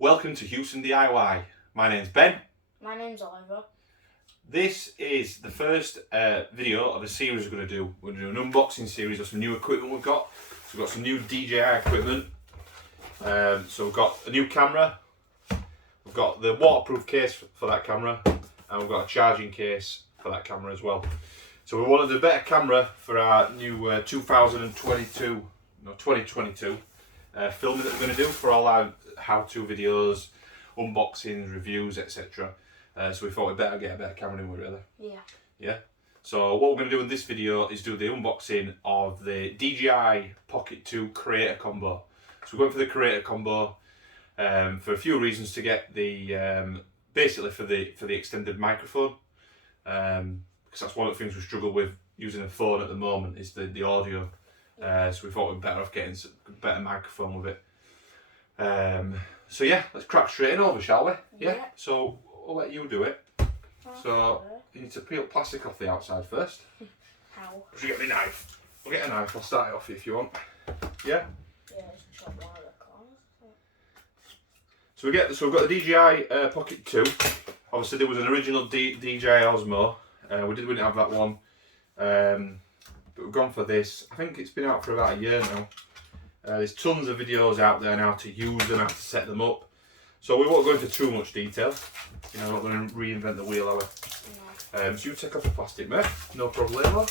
Welcome to Huson DIY. My name's Ben. My name's Oliver. This is the first video of a series we're going to do. We're going to do an unboxing series of some new equipment we've got. So we've got some new DJI equipment. So we've got a new camera. We've got the waterproof case for that camera. And we've got a charging case for that camera as well. So we wanted a better camera for our new 2022 filming that we're going to do for all our how-to videos, unboxings, reviews, etc. So we thought we'd better get a better camera, didn't we, really? Yeah. Yeah. So what we're going to do in this video is do the unboxing of the DJI Pocket 2 Creator Combo. So we're going for the Creator Combo for a few reasons. To get the basically for the extended microphone, because that's one of the things we struggle with using a phone at the moment is the audio. So we thought we'd better off getting a better microphone with it. So yeah, let's crack straight in over, shall we? Yeah. So I'll let you do it. So you need to peel plastic off the outside first. How? Should you get me a knife? We'll get a knife. I'll start it off if you want. Yeah. Yeah, just chop one of the corners. So we've got the DJI Pocket 2. Obviously there was an original DJI Osmo. We didn't have that one. But we've gone for this. I think it's been out for about a year now. There's tons of videos out there now to use them, how to set them up. So we won't go into too much detail. You know, we're not going to reinvent the wheel, are we? No. So you take off the plastic, mate. No problemo.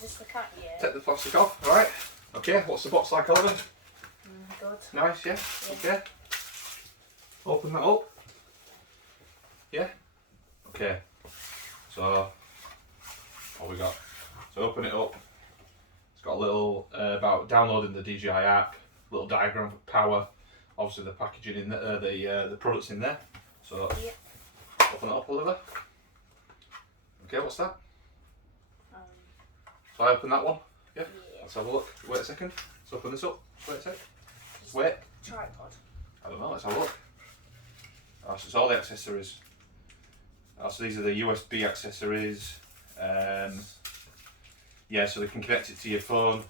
Just the cat, yeah. Take the plastic off, alright? Okay, what's the box like, Oliver? Good. Nice, yeah? Okay. Open that up. Yeah? Okay. So, what we got? So open it up. It's got a little about downloading the DJI app, little diagram for power, obviously the packaging in there, the products in there. So open it up, Oliver. Okay, what's that? So I open that one. Yeah. Let's have a look. Wait a second. Let's open this up. Wait a sec. Wait. Tripod. I don't know. Let's have a look. Oh, so it's all the accessories. Oh, so these are the USB accessories. Yeah, so they can connect it to your phone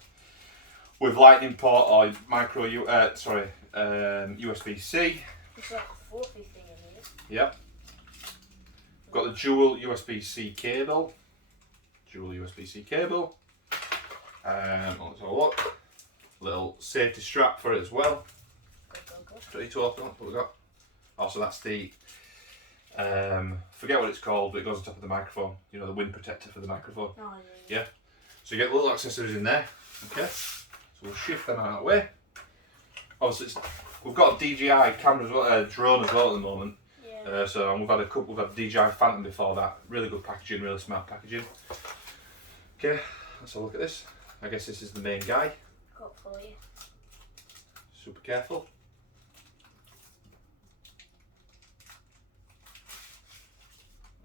with Lightning port or USB-C. It's like a fluffy thing in here. Yep. Got the dual USB-C cable. Let's have a look. Little safety strap for it as well. Good. Ready to open up what we got? Oh, so that's the forget what it's called, but it goes on top of the microphone. You know, the wind protector for the microphone. Oh, yeah. Yeah. So you get little accessories in there. Okay. So we'll shift them out of that way. Obviously, we've got a DJI camera as well, drone as well at the moment. Yeah. So we've had DJI Phantom before that. Really good packaging, really smart packaging. Okay. Let's have a look at this. I guess this is the main guy. Got for you. Super careful.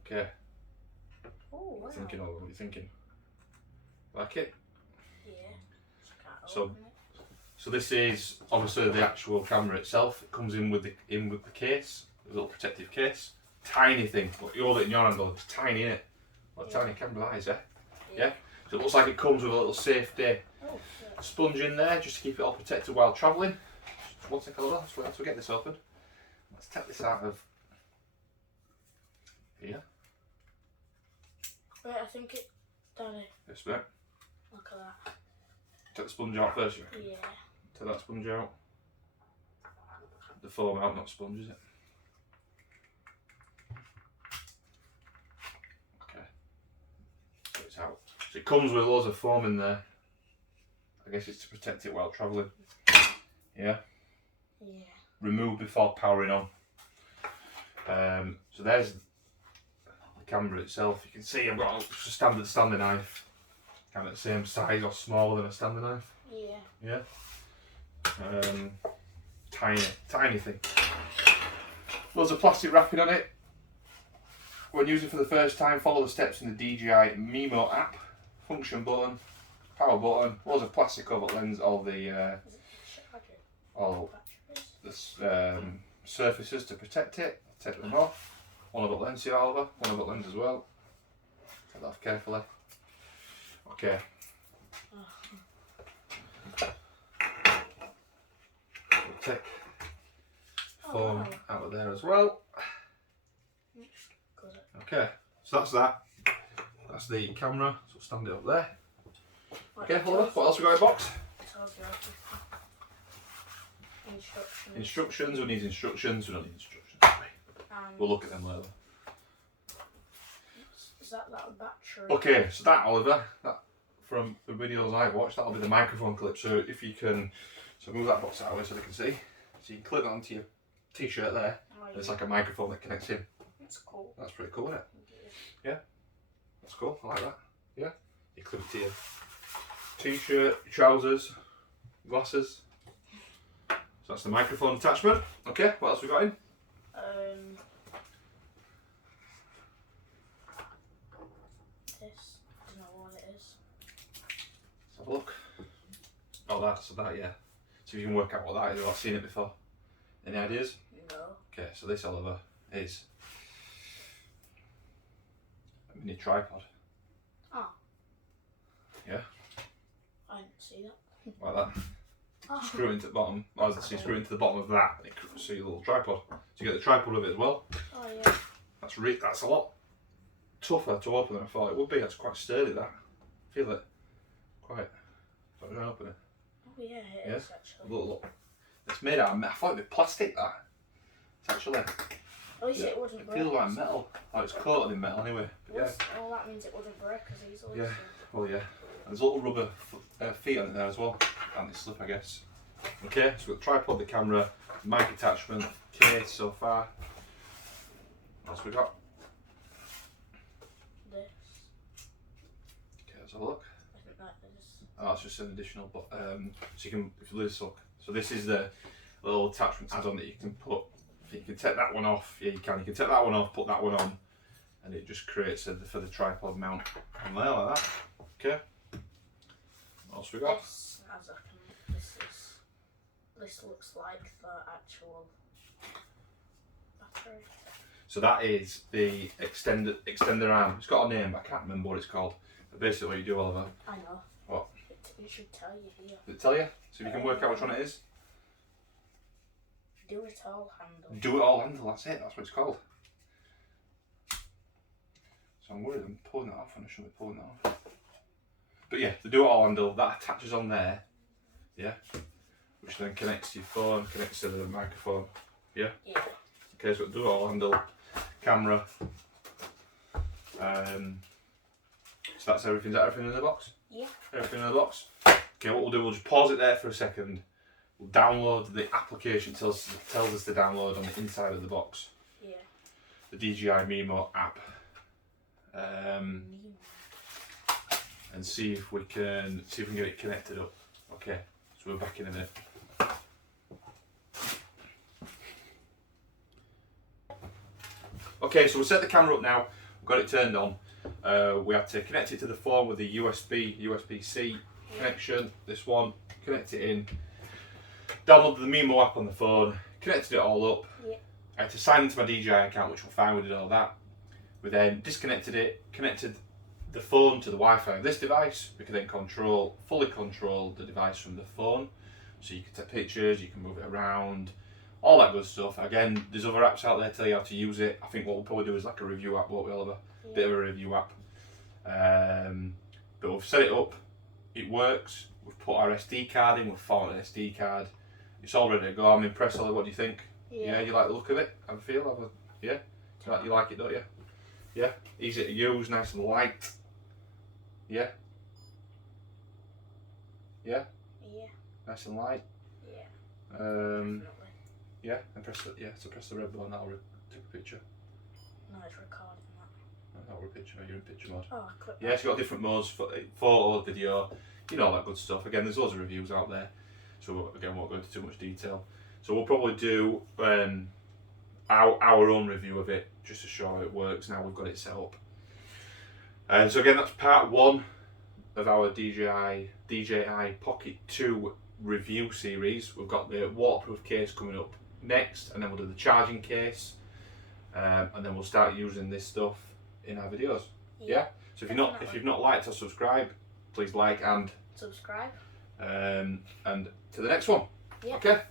Okay. Oh, wow. What are you thinking? Like it? Yeah. So this is obviously the actual camera itself. It comes in with the case, a little protective case. Tiny thing. But you hold it in your hand, it's tiny, innit? What a tiny camera that is, eh? Yeah. So it looks like it comes with a little safety sponge in there just to keep it all protected while travelling. One second, let's wait until we get this open. Let's take this out of here. Wait, I think it done it. This bit. Look at that. Take the sponge out first, you reckon? Yeah. Take that sponge out. The foam out, not sponge, is it? Okay. So it's out. So it comes with loads of foam in there. I guess it's to protect it while travelling. Yeah? Yeah. Remove before powering on. So there's the camera itself. You can see I've got a standard Stanley knife. Kind of the same size or smaller than a Stanley knife. Yeah. Yeah? Tiny thing. Loads of plastic wrapping on it. When using for the first time, follow the steps in the DJI Mimo app. Function button, power button, loads of plastic over the lens, all the surfaces to protect it. Take them off. One of the lens here, Oliver. One of the lens as well. Take that off carefully. Okay. Take phone wow. out of there as well. Good. Okay, so that's that. That's the camera, so stand it up there. Okay, hold on. What else we got in the box? Instructions. Instructions, we need instructions, we don't need instructions. And We'll look at them later. is that battery? Okay, so that, Oliver, that from the videos I've watched, that'll be the microphone clip. So if you can, so move that box out of the way so they can see. So you can clip that onto your t-shirt there. Oh, It's like a microphone that connects in. That's cool. That's pretty cool, isn't it? Yeah, that's cool. I like that. Yeah, you clip it to your t-shirt, your trousers, glasses. So that's the microphone attachment. Okay, what else we got in? This. I don't know what it is. Let's have a look. Oh, that's that, yeah. So if you can work out what that is, I've seen it before. Any ideas? No. Okay, so this, Oliver, is a mini tripod. Oh. Yeah, I didn't see that. like that. Oh. Screw it into the bottom. As I say, screw it into the bottom of that, and it so your little tripod. So you get the tripod with it as well. Oh yeah. That's a lot tougher to open than I thought it would be. That's quite sturdy. That feel it. Quite. But I open it. Oh yeah, it Yeah? is actually. Look. It's made out of metal. I thought it'd be plastic. That. It's actually. At least Yeah, it wouldn't It break. feels like metal. Oh, it's coated in metal anyway. But yeah. Well, that means it wouldn't break as easily. Yeah. So. Well, yeah. And there's a little rubber feet on it there as well. Anti-slip, I guess. Okay, so we've got the tripod, the camera, mic attachment, case so far. What else we got? This. Okay, let's have a look. I think that is. Oh, it's just an additional, but so you can, if you look. So this is the little attachment add-on that you can put. You can take that one off. Yeah, you can. You can take that one off, put that one on, and it just creates for the tripod mount on there like that. Okay. What else we got? This has a. This looks like the actual battery. So that is the extender arm. It's got a name, but I can't remember what it's called. But basically, what you do, Oliver. I know. What? It should tell you here. Did it tell you? So if you can work out which one it is. Do it all handle. Do it all handle. That's it. That's what it's called. So I'm worried I'm pulling that off, and I shouldn't be pulling that off. But yeah, the do it all handle that attaches on there. Yeah. Which then connects to your phone, connects to the microphone. Yeah? Yeah. Okay, so do it all handle, camera. So that's everything. Is that everything in the box? Yeah. Everything in the box. Okay, what we'll do, we'll just pause it there for a second. We'll download the application, tells us to download on the inside of the box. Yeah. The DJI Mimo app. And see if we can get it connected up. Okay, so we're back in a minute. Okay, so we'll set the camera up now. We've got it turned on. We have to connect it to the phone with the USB-C connection. This one, connect it in. Downloaded the Mimo app on the phone. Connected it all up. Yeah. I had to sign into my DJI account, which was fine. We did all that. We then disconnected it, connected the phone to the Wi-Fi of this device. We can then fully control the device from the phone. So you can take pictures, you can move it around, all that good stuff. Again, there's other apps out there that tell you how to use it. I think what we'll probably do is like a review app, won't we, Oliver? Yeah. Bit of a review app. But we've set it up, it works. We've put our SD card in, we've formatted an SD card. It's all ready to go. I'm impressed, Oliver. What do you think? Yeah, you like the look of it and feel? Yeah? You like it, don't you? Yeah? Easy to use, nice and light. Yeah? Yeah? Yeah. Nice and light. Yeah. Um, Definitely. yeah, and so press the red button, that'll take a picture. No, it's recording that. That'll a picture, you're in picture mode. Oh, I clicked Yeah, it's got different modes, photo, video, all that good stuff. Again, there's loads of reviews out there, so again, won't go into too much detail. So we'll probably do our own review of it, just to show how it works now we've got it set up. And so again, that's part one of our DJI Pocket 2 review series. We've got the waterproof case coming up next, and then we'll do the charging case, and then we'll start using this stuff in our videos. Yeah. So if you've not liked or subscribed, please like and subscribe. and to the next one. Yeah. Okay.